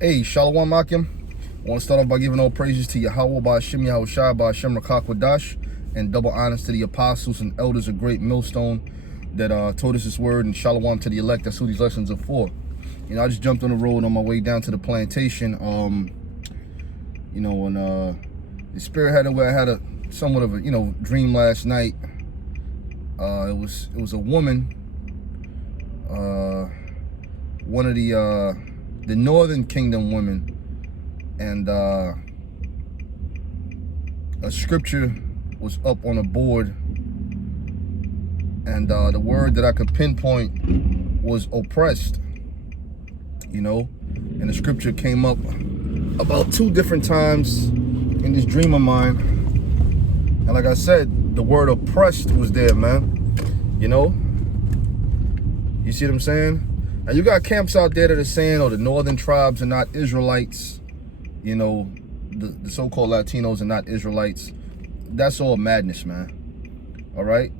Hey, Shalom Akim. I want to start off by giving all praises to Yahweh, Ba'ashem Yahushua, Ba'ashem Rakakwadash, and double honors to the apostles and elders of Great Millstone that told us this word, and Shalom to the elect. That's who these lessons are for. You know, I just jumped on the road on my way down to the plantation. You know, and the spirit had I had a somewhat of a dream last night. It was a woman, one of the Northern Kingdom women, and a scripture was up on a board, and the word that I could pinpoint was oppressed. You know, and the scripture came up about 2 different times in this dream of mine, and like I said, the word oppressed was there, man. You know, you see what I'm saying? Now you got camps out there that are saying, oh, the northern tribes are not Israelites. You know, the so-called Latinos are not Israelites. That's all madness, man. All right?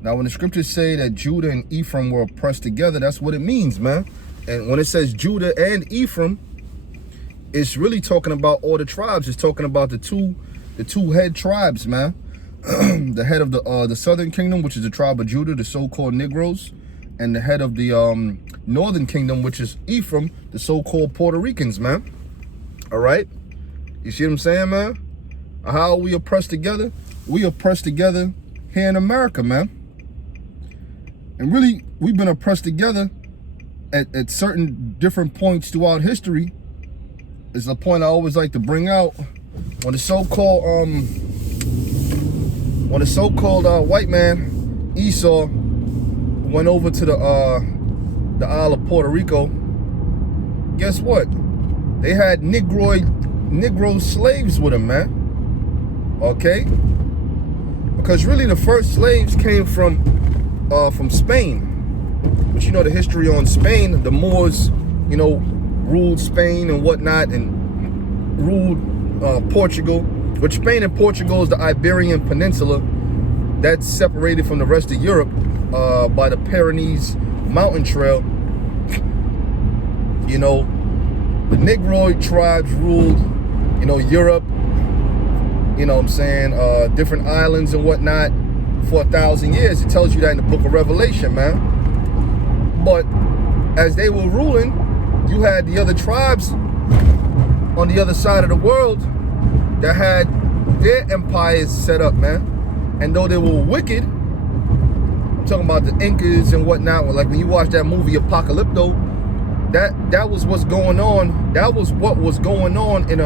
Now, when the scriptures say that Judah and Ephraim were oppressed together, that's what it means, man. And when it says Judah and Ephraim, it's really talking about all the tribes. It's talking about the two head tribes, man. The head of the southern kingdom, which is the tribe of Judah, the so-called Negroes, and the head of the northern kingdom, which is Ephraim, the so-called Puerto Ricans, man. All right? You see what I'm saying, man? How are we oppressed together? We oppressed together here in America, man. And really, we've been oppressed together at certain different points throughout history. It's a point I always like to bring out. When the so-called white man, Esau, went over to the Isle of Puerto Rico, guess what? They had Negro slaves with them, man. Okay? Because really the first slaves came from Spain. But you know the history on Spain, the Moors, you know, ruled Spain and whatnot, and ruled Portugal. But Spain and Portugal is the Iberian Peninsula that's separated from the rest of Europe by the Pyrenees mountain trail. You know, the Negroid tribes ruled, you know, Europe, you know what I'm saying, different islands and whatnot for 1,000 years. It tells you that in the book of Revelation, man. But as they were ruling, you had the other tribes on the other side of the world that had their empires set up, man. And though they were wicked, I'm talking about the Incas and whatnot, like when you watch that movie Apocalypto, that was what's going on. That was what was going on in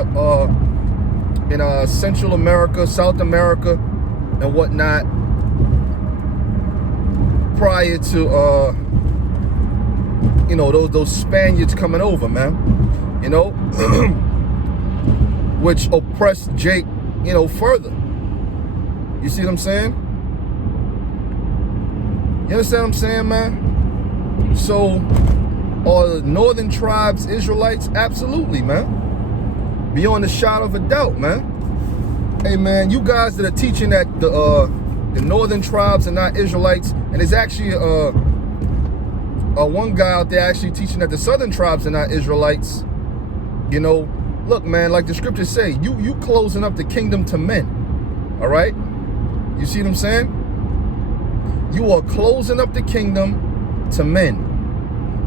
Central America, South America, and whatnot prior to you know, those Spaniards coming over, man. You know, which oppressed Jake, you know, further. You see what I'm saying? You understand what I'm saying, man? So, are the northern tribes Israelites? Absolutely, man. Beyond a shadow of a doubt, man. Hey, man, you guys that are teaching that the northern tribes are not Israelites, and there's actually one guy out there actually teaching that the southern tribes are not Israelites. You know, look, man, like the scriptures say, you closing up the kingdom to men. All right? You see what I'm saying? You are closing up the kingdom to men.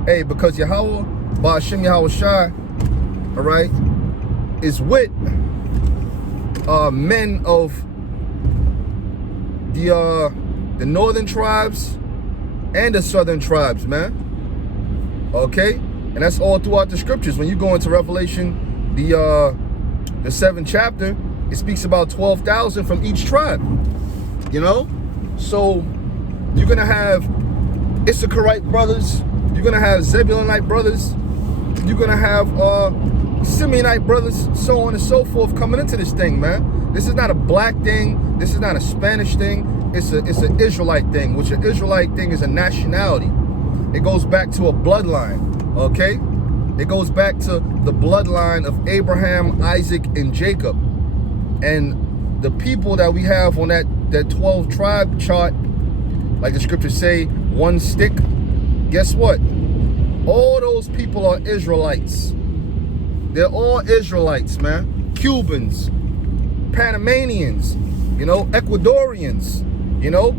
Hey, because Yahweh, Ba'ashem Yahushua, all right, is with men of the northern tribes and the southern tribes, man. Okay? And that's all throughout the scriptures. When you go into Revelation, the 7th chapter, it speaks about 12,000 from each tribe. You know? So you're gonna have Issacharite brothers, you're gonna have Zebulonite brothers, you're gonna have Simeonite brothers, so on and so forth, coming into this thing, man. This is not a black thing, this is not a Spanish thing, it's an Israelite thing, which an Israelite thing is a nationality. It goes back to a bloodline, okay? It goes back to the bloodline of Abraham, Isaac, and Jacob. And the people that we have on that 12 tribe chart, like the scriptures say, one stick, guess what? All those people are Israelites. They're all Israelites, man. Cubans, Panamanians, you know, Ecuadorians, you know,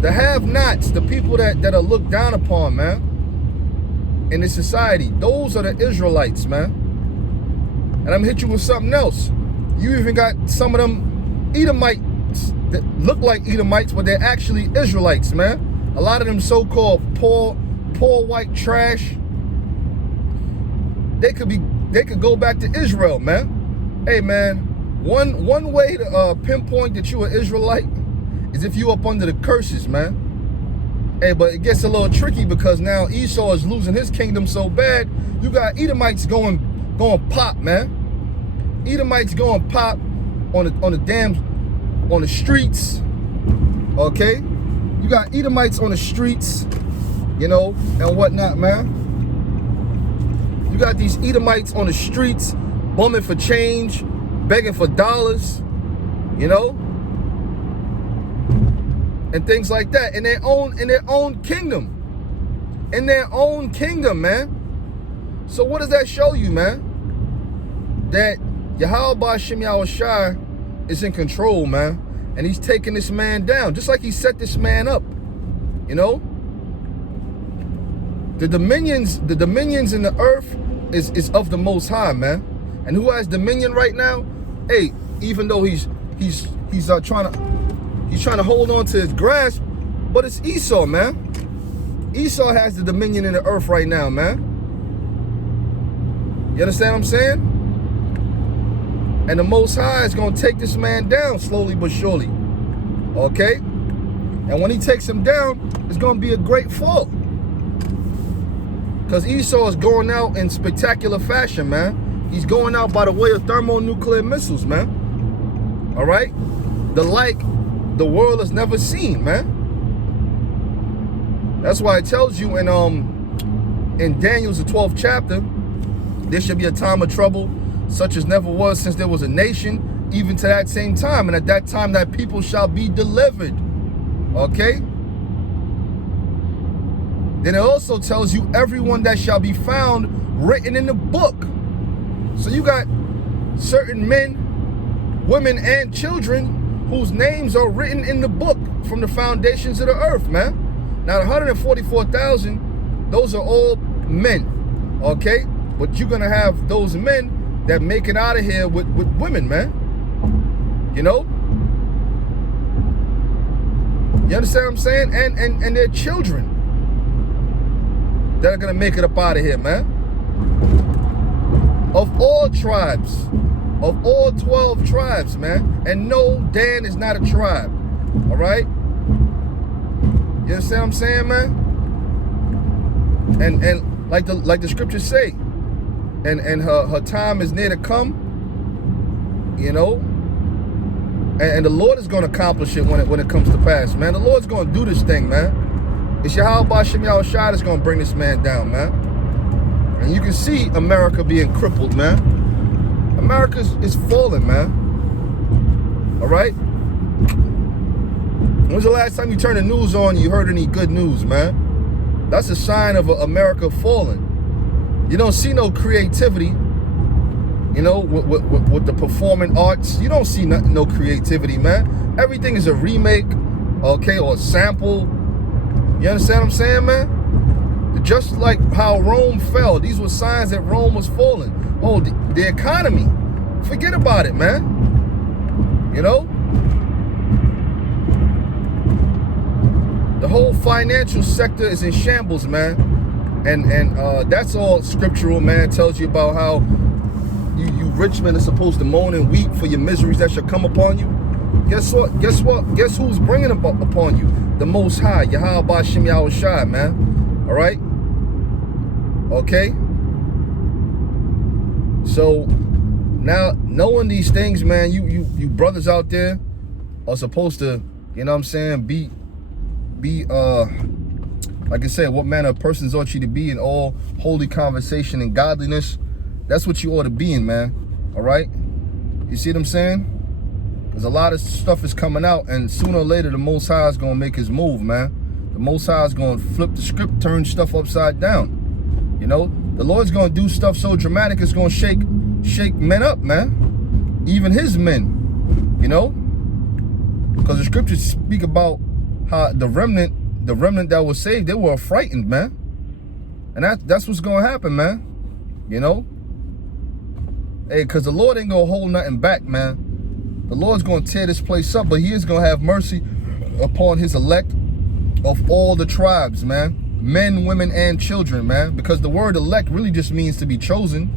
the have-nots, the people that are looked down upon, man, in this society. Those are the Israelites, man. And I'm gonna hit you with something else. You even got some of them Edomites that look like Edomites, but they're actually Israelites, man. A lot of them so-called poor white trash. They could go back to Israel, man. Hey, man, one way to pinpoint that you an Israelite is if you up under the curses, man. Hey, but it gets a little tricky because now Esau is losing his kingdom so bad. You got Edomites going pop, man. Edomites going pop on the streets. Okay, you got Edomites on the streets, you know, and whatnot, man. You got these Edomites on the streets, bumming for change, begging for dollars, you know, and things like that in their own kingdom. In their own kingdom, man. So what does that show you, man? That Yahweh Shem Yahushai is in control, man. And he's taking this man down, just like he set this man up, you know? The dominions in the earth is of the Most High, man. And who has dominion right now? Hey, even though he's trying to hold on to his grasp, but it's Esau, man. Esau has the dominion in the earth right now, man. You understand what I'm saying? And the Most High is going to take this man down slowly but surely. Okay? And when he takes him down, it's going to be a great fall. Because Esau is going out in spectacular fashion, man. He's going out by the way of thermonuclear missiles, man. All right? The like the world has never seen, man. That's why it tells you in Daniel's the 12th chapter, there should be a time of trouble such as never was since there was a nation, even to that same time. And at that time, that people shall be delivered. Okay? Then it also tells you everyone that shall be found written in the book. So you got certain men, women, and children whose names are written in the book from the foundations of the earth, man. Now, the 144,000, those are all men, okay? But you're going to have those men that make it out of here with women, man. You know? You understand what I'm saying? And their children that are going to make it up out of here, man. Of all tribes, of all 12 tribes, man. And no, Dan is not a tribe, all right? You understand what I'm saying, man? And like the scriptures say, and her time is near to come, you know, and the Lord is going to accomplish it when it comes to pass, man. The Lord's going to do this thing, man. It's Yahweh Shem Yahushai that's going to bring this man down, man. And you can see America being crippled, man. America is falling, man. All right? When's the last time you turned the news on and you heard any good news, man? That's a sign of America falling. You don't see no creativity, you know, with the performing arts. You don't see no creativity, man. Everything is a remake, okay, or a sample. You understand what I'm saying, man? Just like how Rome fell. These were signs that Rome was falling. Oh, the economy. Forget about it, man. You know? The whole financial sector is in shambles, man. And that's all scriptural, man. It tells you about how you rich men are supposed to moan and weep for your miseries that shall come upon you. Guess what? Guess who's bringing them upon you? The Most High, Yahweh Shem Yahushai, man. All right? Okay? So, now, knowing these things, man, you brothers out there are supposed to, you know what I'm saying, be like I said, what manner of persons ought you to be in all holy conversation and godliness? That's what you ought to be in, man. All right? You see what I'm saying? Because a lot of stuff is coming out, and sooner or later, the Most High is going to make his move, man. The Most High is going to flip the script, turn stuff upside down. You know? The Lord's gonna do stuff so dramatic, it's gonna shake men up, man. Even his men, you know? Because the scriptures speak about how the remnant that was saved, they were frightened, man. And that's what's gonna happen, man. You know? Hey, because the Lord ain't gonna hold nothing back, man. The Lord's gonna tear this place up, but he is gonna have mercy upon his elect of all the tribes, man. Men, women, and children, man. Because the word elect really just means to be chosen.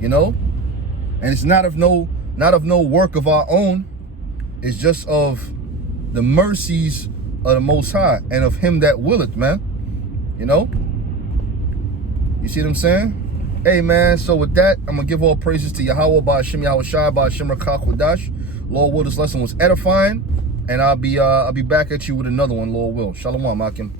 You know? And it's not of no work of our own. It's just of the mercies of the Most High and of him that willeth, man. You know? You see what I'm saying? Hey, man, so with that, I'm going to give all praises to Yahweh, Ba'ashem Yahushai, Ba'ashem Rakah Kodash. Lord will, this lesson was edifying, and I'll be back at you with another one, Lord will. Shalom, Akim.